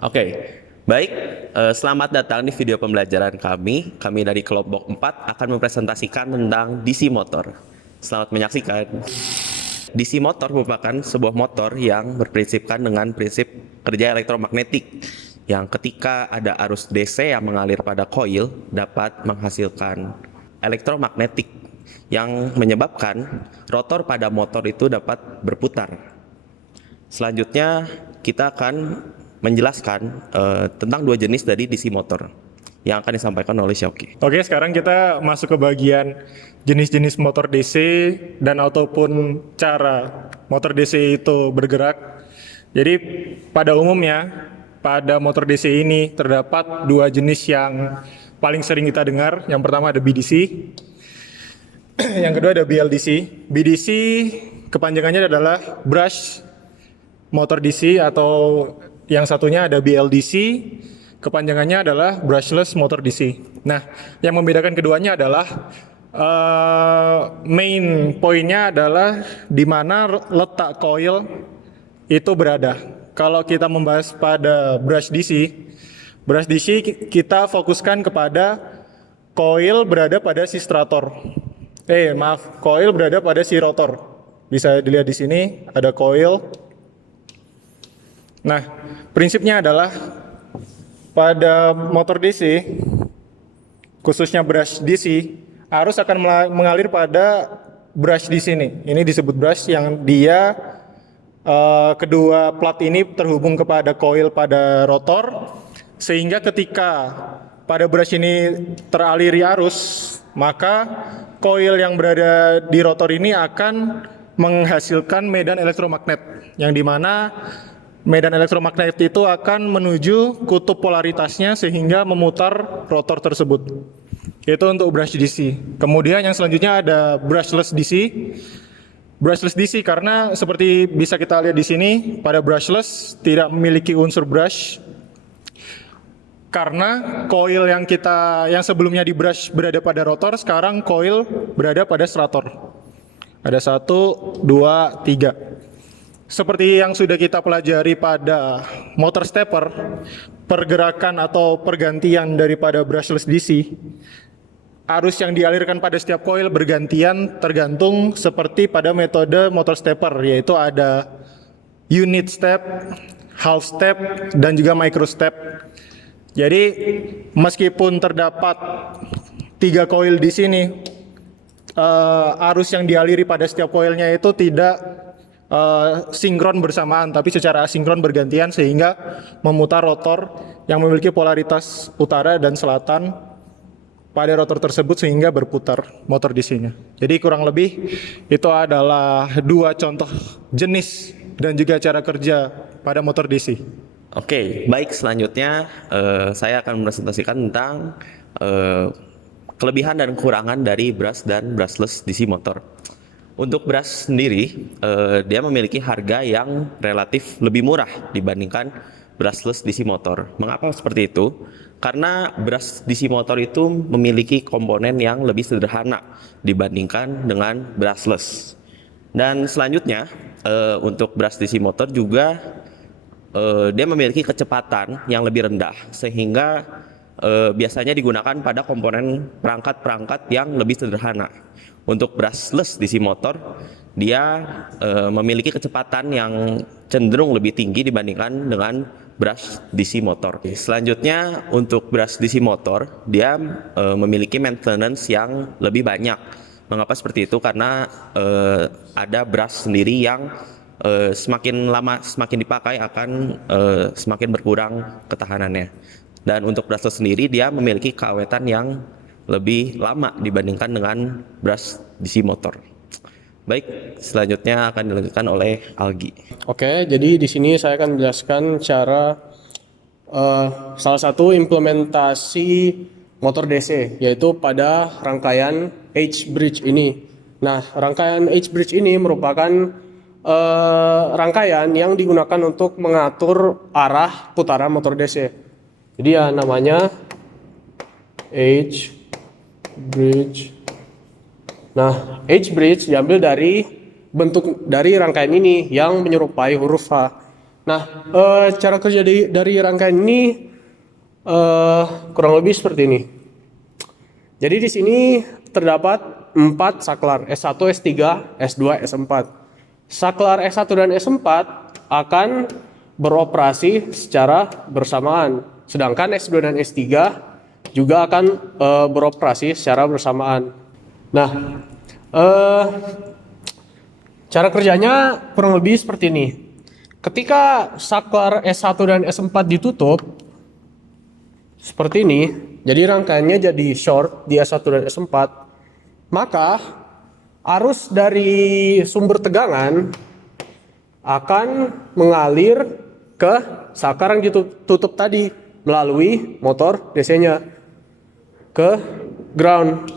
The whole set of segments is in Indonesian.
Oke, baik. Selamat datang di video pembelajaran kami. Kami dari kelompok 4 akan mempresentasikan tentang DC motor. Selamat menyaksikan. DC motor merupakan sebuah motor yang berprinsipkan dengan prinsip kerja elektromagnetik yang ketika ada arus DC yang mengalir pada koil dapat menghasilkan elektromagnetik yang menyebabkan rotor pada motor itu dapat berputar. Selanjutnya kita akan menjelaskan tentang dua jenis dari DC motor yang akan disampaikan oleh Syauki. Oke, sekarang kita masuk ke bagian jenis-jenis motor DC dan ataupun cara motor DC itu bergerak. Jadi pada umumnya pada motor DC ini terdapat dua jenis yang paling sering kita dengar. Yang pertama ada BDC, yang kedua ada BLDC. BDC kepanjangannya adalah brush motor DC, atau yang satunya ada BLDC, kepanjangannya adalah brushless motor DC. Nah, yang membedakan keduanya adalah main poinnya adalah di mana letak coil itu berada. Kalau kita membahas pada brush DC kita fokuskan kepada coil berada pada si stator. Coil berada pada si rotor. Bisa dilihat di sini ada coil. Nah, prinsipnya adalah pada motor DC, khususnya brush DC, arus akan mengalir pada brush di sini. Ini disebut brush yang dia kedua plat ini terhubung kepada coil pada rotor, sehingga ketika pada brush ini teraliri arus, maka coil yang berada di rotor ini akan menghasilkan medan elektromagnet, yang dimana medan elektromagnet itu akan menuju kutub polaritasnya sehingga memutar rotor tersebut. Itu untuk brush DC. Kemudian yang selanjutnya ada brushless DC. Brushless DC karena seperti bisa kita lihat di sini, pada brushless tidak memiliki unsur brush. Karena coil yang sebelumnya di brush berada pada rotor, sekarang coil berada pada stator. Ada 1, 2, 3. Seperti yang sudah kita pelajari pada motor stepper, pergerakan atau pergantian daripada brushless DC, arus yang dialirkan pada setiap coil bergantian tergantung seperti pada metode motor stepper, yaitu ada unit step, half step, dan juga micro step. Jadi meskipun terdapat 3 coil di sini, arus yang dialiri pada setiap coilnya itu tidak sinkron bersamaan, tapi secara asinkron bergantian sehingga memutar rotor yang memiliki polaritas utara dan selatan pada rotor tersebut sehingga berputar motor DC-nya. Jadi kurang lebih itu adalah dua contoh jenis dan juga cara kerja pada motor DC. Oke, baik. Selanjutnya saya akan mempresentasikan tentang kelebihan dan kekurangan dari brush dan brushless DC motor. Untuk brush sendiri, dia memiliki harga yang relatif lebih murah dibandingkan brushless DC motor. Mengapa seperti itu? Karena brush DC motor itu memiliki komponen yang lebih sederhana dibandingkan dengan brushless. Dan selanjutnya, untuk brush DC motor juga dia memiliki kecepatan yang lebih rendah, sehingga biasanya digunakan pada komponen perangkat-perangkat yang lebih sederhana. Untuk brushless DC motor, dia memiliki kecepatan yang cenderung lebih tinggi dibandingkan dengan brush DC motor. Selanjutnya, untuk brush DC motor, dia memiliki maintenance yang lebih banyak. Mengapa seperti itu? Karena ada brush sendiri yang semakin lama semakin dipakai akan semakin berkurang ketahanannya. Dan untuk brushless sendiri, dia memiliki keawetan yang lebih lama dibandingkan dengan brush DC motor. Baik, selanjutnya akan dilanjutkan oleh Algi. Oke, jadi di sini saya akan menjelaskan cara salah satu implementasi motor DC, yaitu pada rangkaian H-bridge ini. Nah, rangkaian H-bridge ini merupakan rangkaian yang digunakan untuk mengatur arah putaran motor DC. Jadi ya namanya H-bridge. Nah, H-bridge diambil dari bentuk dari rangkaian ini yang menyerupai huruf H. Nah, cara kerja dari rangkaian ini kurang lebih seperti ini. Jadi di sini terdapat 4 saklar S1, S3, S2, S4. Saklar S1 dan S4 akan beroperasi secara bersamaan. Sedangkan S2 dan S3 juga akan beroperasi secara bersamaan. Nah, cara kerjanya kurang lebih seperti ini. Ketika saklar S1 dan S4 ditutup, seperti ini, jadi rangkaiannya jadi short di S1 dan S4, maka arus dari sumber tegangan akan mengalir ke saklar yang ditutup tadi melalui motor DC-nya ke ground.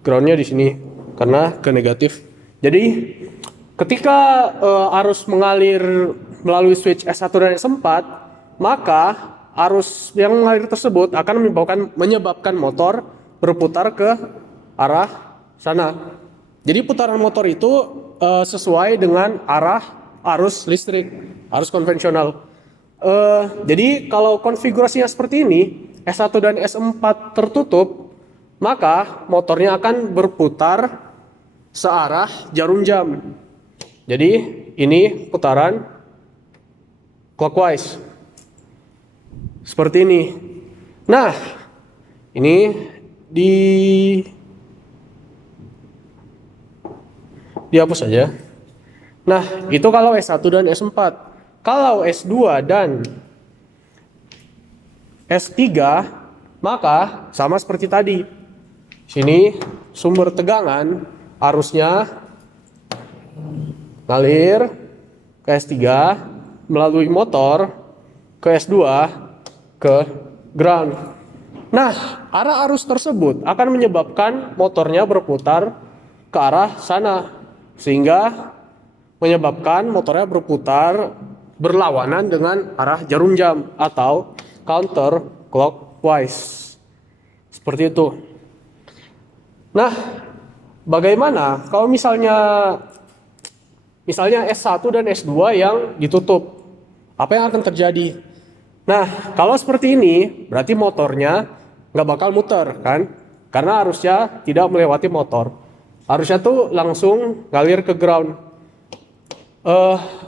Groundnya di sini karena ke negatif. Jadi ketika arus mengalir melalui switch S1 dan S4, maka arus yang mengalir tersebut akan menyebabkan motor berputar ke arah sana. Jadi putaran motor itu sesuai dengan arah arus listrik, arus konvensional. Jadi kalau konfigurasinya seperti ini, S1 dan S4 tertutup, maka motornya akan berputar searah jarum jam. Jadi ini putaran clockwise. Seperti ini. Nah, ini dihapus saja. Nah, itu kalau S1 dan S4. Kalau S2 dan S3, maka sama seperti tadi. Sini sumber tegangan arusnya ngalir ke S3 melalui motor ke S2 ke ground. Nah, arah arus tersebut akan menyebabkan motornya berputar ke arah sana, sehingga menyebabkan motornya berputar berlawanan dengan arah jarum jam atau counter clockwise. Seperti itu. Nah, bagaimana kalau misalnya S1 dan S2 yang ditutup? Apa yang akan terjadi? Nah, kalau seperti ini, berarti motornya nggak bakal muter, kan? Karena arusnya tidak melewati motor. Arusnya tuh langsung ngalir ke ground.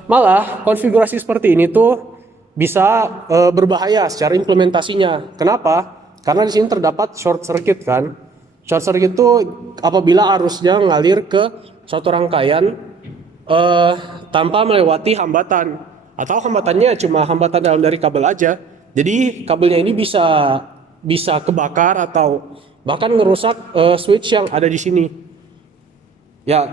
Malah konfigurasi seperti ini tuh bisa berbahaya secara implementasinya. Kenapa? Karena di sini terdapat short circuit, kan? Short circuit itu apabila arusnya ngalir ke suatu rangkaian tanpa melewati hambatan, atau hambatannya cuma hambatan dalam dari kabel aja. Jadi kabelnya ini bisa kebakar atau bahkan ngerusak switch yang ada di sini. Ya,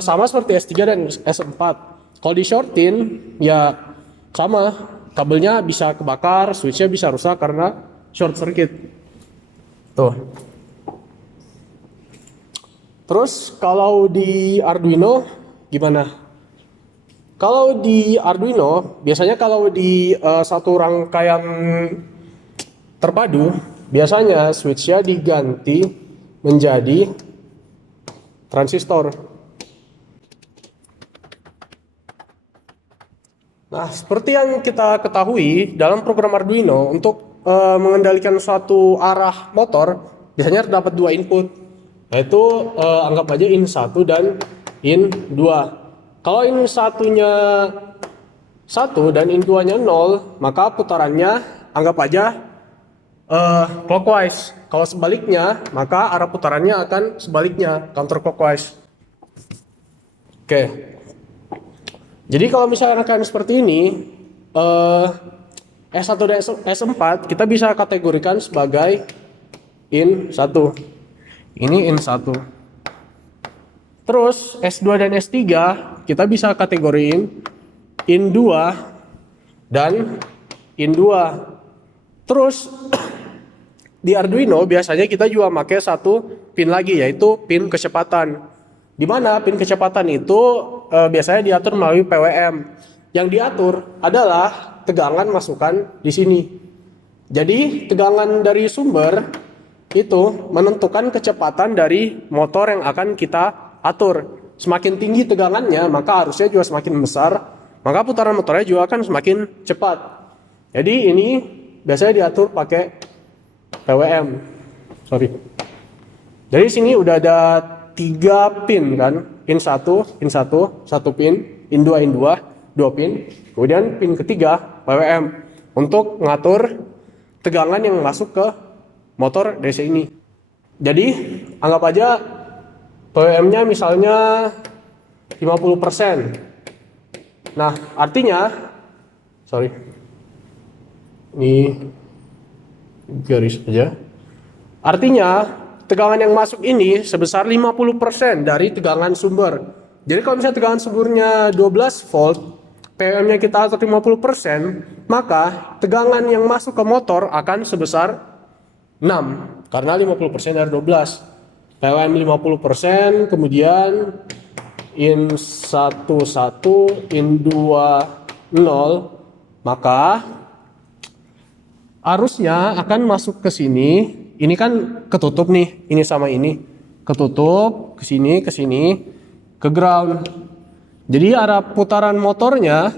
sama seperti S3 dan S4. Kalau di shortin, ya sama, kabelnya bisa kebakar, switchnya bisa rusak karena short circuit. Tuh. Terus kalau di Arduino gimana? Kalau di Arduino, biasanya kalau di satu rangkaian terpadu, biasanya switchnya diganti menjadi transistor. Nah, seperti yang kita ketahui dalam program Arduino, untuk mengendalikan suatu arah motor, biasanya terdapat 2 input, yaitu anggap aja in 1 dan in 2. Kalau in satunya 1 dan in 2-nya 0, maka putarannya anggap aja clockwise. Kalau sebaliknya, maka arah putarannya akan sebaliknya, counterclockwise. Oke. Jadi kalau misalnya rangkaian seperti ini, S1 dan S4 kita bisa kategorikan sebagai in 1. Ini in 1. Terus S2 dan S3 kita bisa kategoriin in 2 dan in 2. Terus di Arduino biasanya kita juga pakai satu pin lagi, yaitu pin kecepatan. Di mana pin kecepatan itu biasanya diatur melalui PWM. Yang diatur adalah tegangan masukan di sini. Jadi tegangan dari sumber itu menentukan kecepatan dari motor yang akan kita atur. Semakin tinggi tegangannya, maka arusnya juga semakin besar. maka putaran motornya juga akan semakin cepat. Jadi ini biasanya diatur pakai PWM. Jadi sini udah ada 3 pin kan, pin 1, 1 pin, pin 2, 2 pin, kemudian pin ketiga PWM untuk ngatur tegangan yang masuk ke motor DC ini. Jadi anggap aja PWM-nya misalnya 50%. Nah, artinya ini garis aja. Artinya tegangan yang masuk ini sebesar 50% dari tegangan sumber. Jadi kalau misalnya tegangan sumbernya 12 volt, PWM-nya kita atur 50%, maka tegangan yang masuk ke motor akan sebesar 6 karena 50% dari 12. PWM 50%, kemudian in 1 in 2 0, maka arusnya akan masuk ke sini. Ini kan ketutup nih, ini sama ini ketutup, ke sini, ke ground. Jadi arah putaran motornya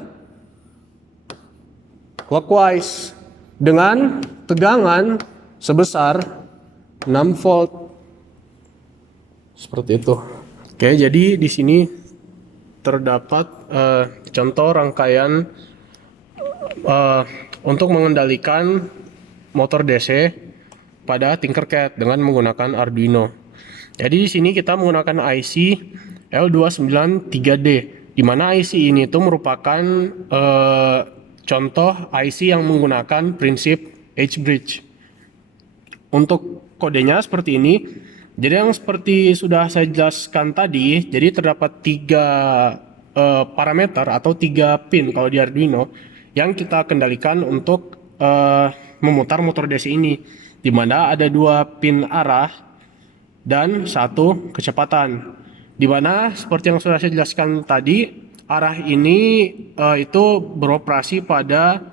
clockwise dengan tegangan sebesar 6 volt. Seperti itu. Oke, jadi di sini terdapat contoh rangkaian untuk mengendalikan motor DC pada Tinkercad dengan menggunakan Arduino. Jadi di sini kita menggunakan IC L293D, di mana IC ini itu merupakan contoh IC yang menggunakan prinsip H-bridge. Untuk kodenya seperti ini. Jadi yang seperti sudah saya jelaskan tadi, jadi terdapat 3 parameter atau 3 pin kalau di Arduino yang kita kendalikan untuk memutar motor DC ini, di mana ada 2 pin arah dan 1 kecepatan. Di mana seperti yang sudah saya jelaskan tadi, arah ini itu beroperasi pada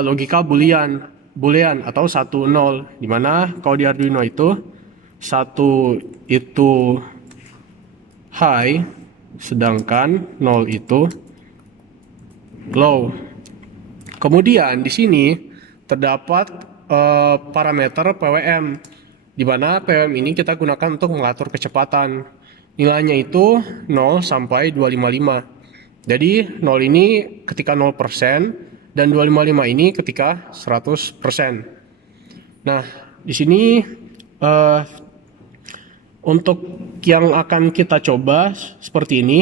logika boolean atau 1 0, di mana kalau di Arduino itu 1 itu high, sedangkan 0 itu low. Kemudian di sini terdapat parameter PWM, di mana PWM ini kita gunakan untuk mengatur kecepatan. Nilainya itu 0 sampai 255. Jadi 0 ini ketika 0% dan 255 ini ketika 100%. Nah, di sini untuk yang akan kita coba seperti ini.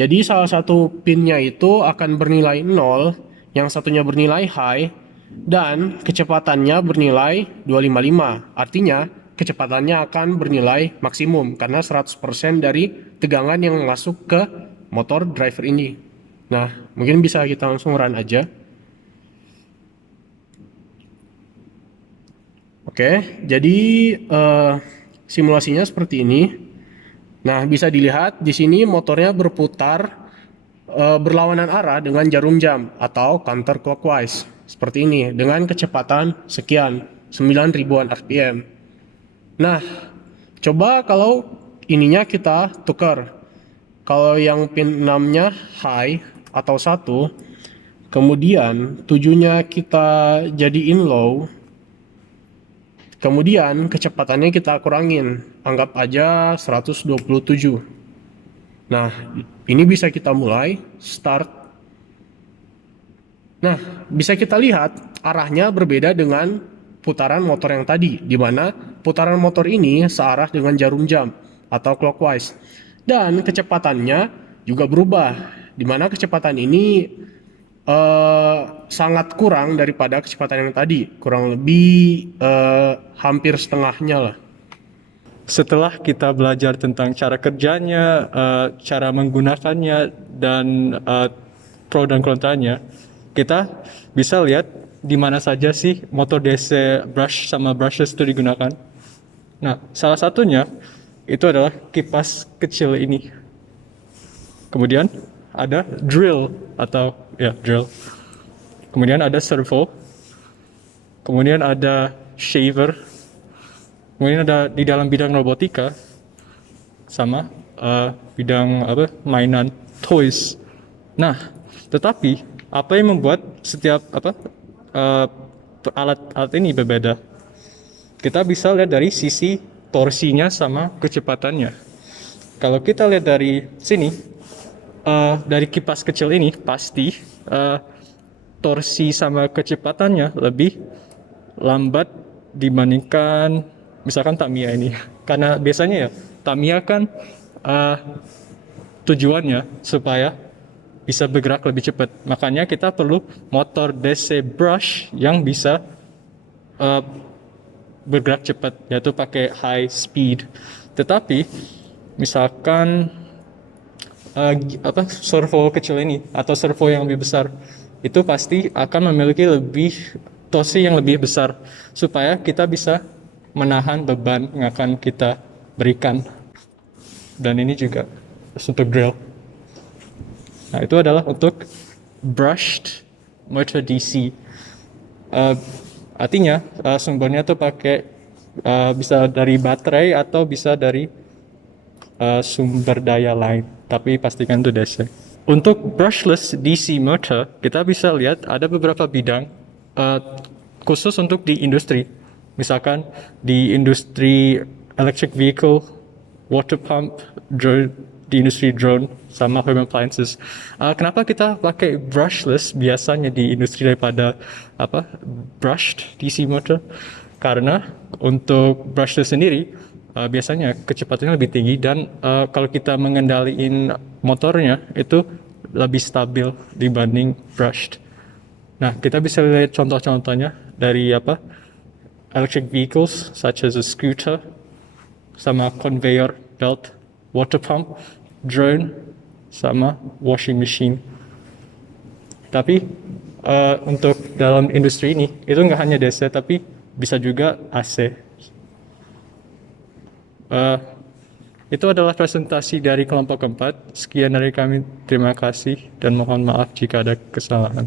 Jadi salah satu pinnya itu akan bernilai 0, yang satunya bernilai high, dan kecepatannya bernilai 255. Artinya kecepatannya akan bernilai maksimum karena 100% dari tegangan yang masuk ke motor driver ini. Nah, mungkin bisa kita langsung run aja. Oke, jadi simulasinya seperti ini. Nah, bisa dilihat di sini motornya berputar berlawanan arah dengan jarum jam atau counterclockwise seperti ini dengan kecepatan sekian 9.000-an RPM. Nah, coba kalau ininya kita tukar. Kalau yang pin 6-nya high atau 1, kemudian 7-nya kita jadiin low, kemudian kecepatannya kita kurangin, anggap aja 127. Nah, ini bisa kita mulai start. Nah, bisa kita lihat arahnya berbeda dengan putaran motor yang tadi, di mana putaran motor ini searah dengan jarum jam atau clockwise. Dan kecepatannya juga berubah, di mana kecepatan ini sangat kurang daripada kecepatan yang tadi, kurang lebih hampir setengahnya lah. Setelah kita belajar tentang cara kerjanya, cara menggunakannya, dan pro dan kontranya, kita bisa lihat di mana saja sih motor DC brush sama brushless itu digunakan. Nah, salah satunya itu adalah kipas kecil ini. Kemudian ada drill atau drill. Kemudian ada servo. Kemudian ada shaver. Kemudian ada di dalam bidang robotika sama bidang mainan toys. Nah, Tetapi apa yang membuat setiap alat ini berbeda? Kita bisa lihat dari sisi torsinya sama kecepatannya. Kalau kita lihat dari sini, dari kipas kecil ini pasti torsi sama kecepatannya lebih lambat dibandingkan misalkan Tamiya ini. Karena biasanya ya Tamiya kan tujuannya supaya bisa bergerak lebih cepat. Makanya kita perlu motor DC brush yang bisa bergerak cepat, yaitu pakai high speed. Tetapi misalkan servo kecil ini atau servo yang lebih besar itu pasti akan memiliki torsi yang lebih besar supaya kita bisa menahan beban yang akan kita berikan. Dan ini juga untuk drill. Nah, itu adalah untuk brushed motor DC. Artinya sumbernya tuh pakai bisa dari baterai atau bisa dari sumber daya lain, tapi pastikan itu DC. Untuk brushless DC motor, kita bisa lihat ada beberapa bidang khusus untuk di industri. Misalkan di industri electric vehicle, water pump, drone, di industri drone, sama home appliances. Kenapa kita pakai brushless biasanya di industri daripada brushed DC motor? Karena untuk brushless sendiri biasanya kecepatannya lebih tinggi dan kalau kita mengendalikan motornya itu lebih stabil dibanding brushed. Nah, kita bisa lihat contoh-contohnya dari electric vehicles such as a scooter, sama conveyor belt, water pump, drone, sama washing machine. Tapi untuk dalam industri ini itu nggak hanya DC tapi bisa juga AC. Itu adalah presentasi dari kelompok keempat. Sekian dari kami, terima kasih dan mohon maaf jika ada kesalahan.